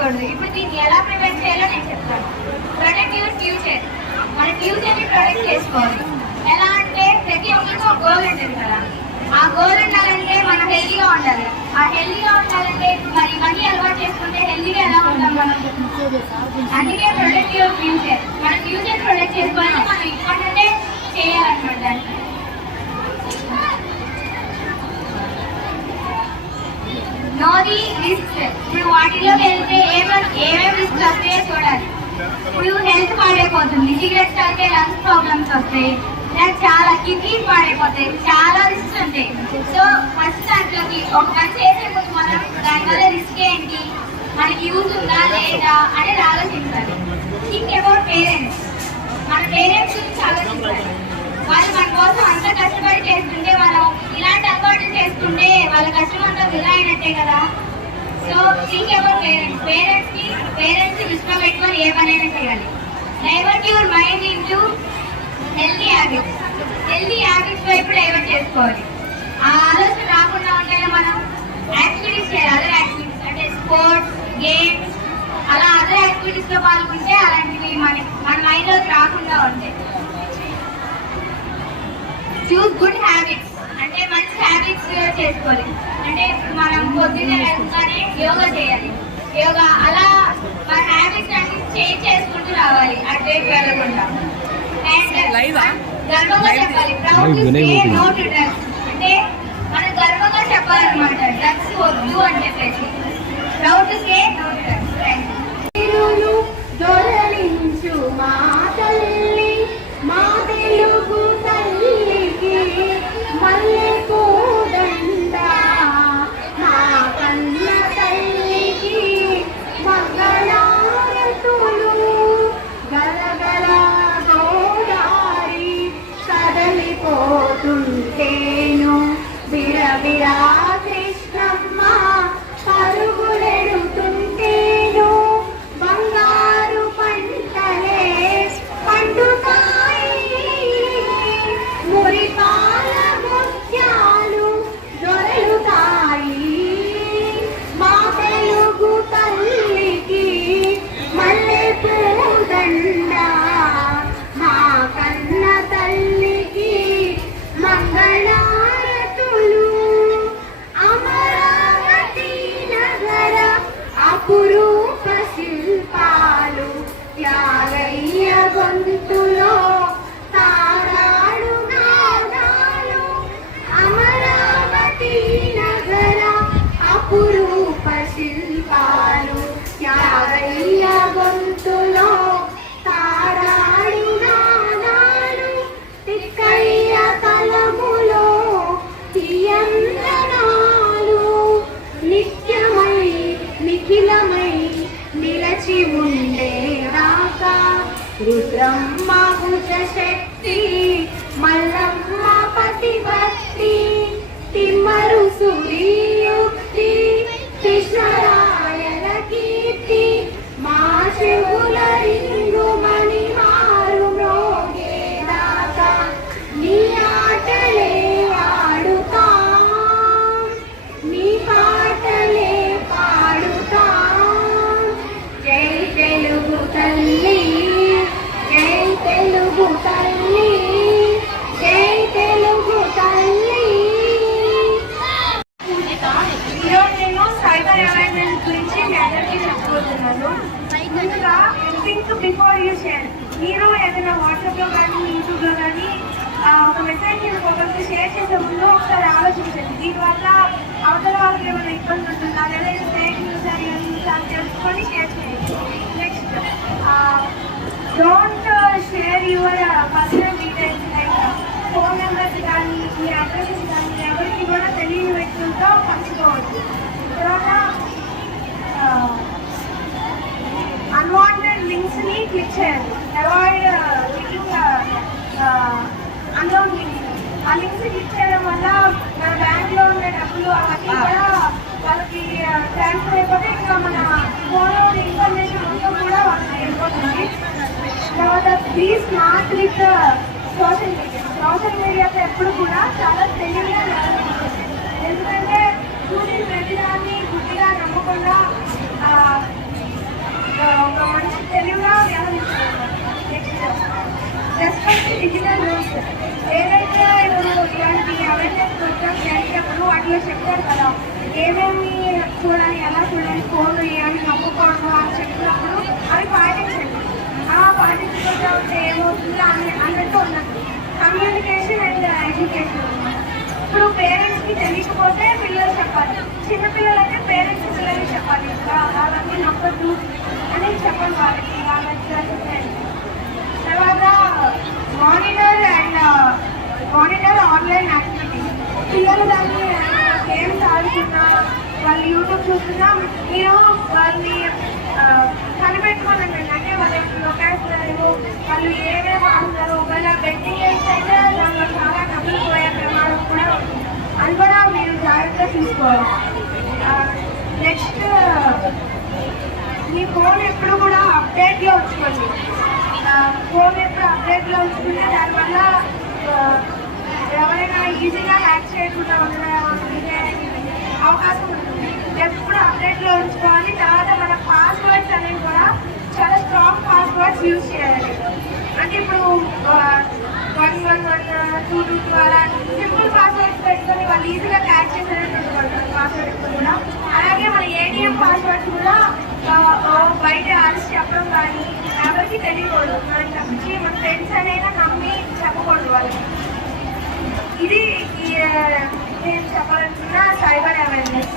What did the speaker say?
చేయకూడదు. ఇప్పుడు దీన్ని ఎలా ప్రివెంట్ చేయాలో నేను చెప్తాను. Protect your future. మన ఫ్యూచర్ని ప్రొటెక్ట్ చేసుకోవాలి. ఎలా అంటే ప్రతి ఒక్కరికి ఒక గోల్ ఉంటుంది కదా. ఆ గోల్ ఉండాలంటే మనం హెల్తీగా ఉండాలి. ఆ హెల్తీగా ఉండాలంటే మరి ఇవన్నీ అలవాటు చేసుకుంటే హెల్తీగా ఎలా ఉంటాం మనం. అందుకే ప్రొటెక్ట్ యువర్ ఫ్యూచర్. మన ఫ్యూచర్ ప్రొటెక్ట్ చేసుకోవాలంటే మనం ఇప్పటికంటే చేయాలన్నమాట. Know the risk. ఇప్పుడు వాటిలోకి వెళ్తే ఏమేమి రిస్క్ వస్తాయో చూడాలి. ఇప్పుడు హెల్త్ పాడైపోతుంది, సిగరెట్స్ తాగితే లంగ్స్ ప్రాబ్లమ్స్ వస్తాయి, చాలా కిడ్నీస్ పాడైపోతాయి, చాలా రిస్క్ ఉంటాయి. సో ఫస్ట్ దాంట్లోకి ఒక పని చేసే ముందు మనం దానివల్ల రిస్క్ ఏంటి, మనకి యూజ్ ఉందా లేదా అనేది ఆలోచించాలి. Think about parents. మన పేరెంట్స్ గురించి ఆలోచించాలి. వాళ్ళు మన కోసం అంత కష్టపడి చేస్తుంటే మనం ఇలాంటి అలవాట్లు చేసుకుంటే వాళ్ళ కష్టం అంతా వృధా అయినట్టే కదా. So think about parents. Parents దృష్టిలో పెట్టుకొని ఏ పనైనా చేయాలి. Divert your mind into healthy habits. Healthy habits వైపు డైవర్ట్ చేసుకోవాలి. ఆ ఆలోచన రాకుండా ఉంటేనే మనం యాక్టివిటీస్ చేయాలి. అదర్ యాక్టివిటీస్ అంటే స్పోర్ట్స్, గేమ్స్, అలా అదర్ యాక్టివిటీస్ లో పాల్గొంటే అలాంటివి మన మైండ్ లోకి రాకుండా ఉంటాయి. చూస్ గుడ్ హ్యాబిట్స్. అంటే మంచి హ్యాబిట్స్ చేసుకోవాలి. అంటే మనం పొద్దున్నే లేకుండానే యోగా చేయాలి. యోగా అలా మన హ్యాబిట్స్ అన్ని చేంజ్ చేసుకుంటూ రావాలి, అటువైపు వెళ్ళకుండా. గర్వంగా చెప్పాలి. Proud to say no to drugs. అంటే మనం గర్వంగా చెప్పాలన్నమాట, డ్రగ్స్ వద్దు అని చెప్పేసి. Proud to say no to drugs. దొరలించు మా తల్లి, మా తెలుగు తల్లికి మల్లె పూదండ, మా కన్న తల్లికి మంగళారతులు. గలగల గోదారి కదలిపోతుంటేను బిరబిరా కృష్ణమ్మ పరుగులెడుతుంటేను బంగారు పంటలే పండుతాయి, మురిపాల ముత్యాలు దొరలుతాయి. మా తెలుగు తల్లికి మల్లె పూదండ, మా కన్న తల్లికి మంగళారతులు. అమరావతి నగర అపురూప శిల్పాలు, త్యాగయ్య గొంతులో తారాడు నాదాలు. అమరావతి నగర అపురూప శిల్పాలు, త్యాగయ్య గొంతులో తారాడు నాదాలు. తిక్కయ్య తలములో తీయందనాలు, నిత్యమై నిఖిలమై నిలచి ఉండేదాకా. రుద్రమ్మ భుజ శక్తి, మల్లమ్మ పతిభక్తి, తిమ్మరు సుడియుక్తి, కృష్ణరాయల కీర్తి. మా చెవుల రింగు మణి మారు మ్రోగేదాకా నీ ఆటలే ఆడుతాం, నీ పాటలే పాడుతాం. జై తెలుగు తల్లి, జై తెలుగు తల్లి, జై తెలుగు తల్లి. ఈరోజు నేను సైబర్ అవేర్నెస్ గురించి మీ అందరికీ చెప్పబోతున్నాను. ముందుగా థింక్ బిఫోర్ యూ షేర్. మీరు ఏదైనా వాట్సాప్లో కానీ యూట్యూబ్లో కానీ ఒక మెసేజ్ ఒకరికి షేర్ చేసే ముందు ఒకసారి ఆలోచించండి. దీనివల్ల అవతల వాళ్ళకి ఏమైనా ఇబ్బంది ఉంటుందా లేదా ఫేక్ న్యూస్ అని తెలుసుకొని షేర్ చేయండి. Next, don't share your personal details like phone numbers కానీ మీ అడ్రసెస్ కానీ ఎవరికి కూడా తెలియని వ్యక్తులతో పంచుకోవచ్చు. తర్వాత అన్వాంటెడ్ లింక్స్ని క్లిక్ చేయాలి. Avoid clicking unknown links. ఆ లింక్స్ క్లిక్ చేయడం వల్ల మన బ్యాంక్లో ఉన్న డబ్బులు అవన్నీ కూడా వాళ్ళకి ట్రాన్స్ఫర్ అయిపోతే ఇంకా మన ఫోన్లో ఉన్న ఇన్ఫర్మేషన్ మొత్తం కూడా వాళ్ళకి వెళ్ళిపోతుంది. తర్వాత be smart with social media. Social మీడియాతో ఎప్పుడు కూడా చాలా తెలివిగా నడవాలి. ఎందుకంటే చూసిన ప్రతిదాన్ని గుడ్డిగా నమ్మకుండా ఉన్నది. Communication and education. ఇప్పుడు పేరెంట్స్కి తెలియకపోతే పిల్లలు చెప్పాలి. చిన్నపిల్లలు అయితే పేరెంట్స్ పిల్లలకి చెప్పాలి. అవన్నీ నమ్మద్దు అని చెప్పాలి వాళ్ళకి. తర్వాత మానిటర్ ఆన్లైన్ యాక్టివిటీ. పిల్లలు దాన్ని గేమ్స్ ఆడుతున్నా వాళ్ళు యూట్యూబ్ చూస్తున్నా మీరు వాళ్ళని కనిపెట్టుకోనండి. అంటే వాళ్ళ లొకేషన్ వాళ్ళు ఏమేమి ఆడుతున్నారు. ఒకవేళ బెట్టింగ్ గేమ్స్ అయితే దాంట్లో చాలా డబ్బులు పోయే ప్రమాదం కూడా ఉంది. అది కూడా మీరు జాగ్రత్తగా చూసుకోవాలి. నెక్స్ట్ మీ ఫోన్ ఎప్పుడు కూడా అప్డేట్లో ఉంచుకోండి. ఫోన్ ఎప్పుడు అప్డేట్లో ఉంచుకుంటే దానివల్ల ఎవరైనా ఈజీగా హ్యాక్ చేయకుండా ఉండే అవకాశం ఉంటుంది. ఎప్పుడు అప్డేట్లో ఉంచుకోవాలి. తర్వాత మన పాస్వర్డ్స్ అనేవి కూడా చాలా స్ట్రాంగ్ పాస్వర్డ్స్ యూజ్ చేయాలి. అంటే ఇప్పుడు 111 222 అలా సింపుల్ పాస్వర్డ్స్ పెట్టుకొని వాళ్ళు ఈజీగా క్యాచ్ చేసేటట్టు పాస్వర్డ్స్ కూడా. అలాగే మన ఏటీఎం పాస్వర్డ్స్ కూడా బయట అరిచి చెప్పడం కానీ ఎవరికి తెలియకూడదు. మనం తప్పించి మన ఫ్రెండ్స్ అనేది నమ్మి చెప్పకూడదు వాళ్ళకి. ఇది నేను చెప్పాలనుకున్న సైబర్ అవేర్నెస్.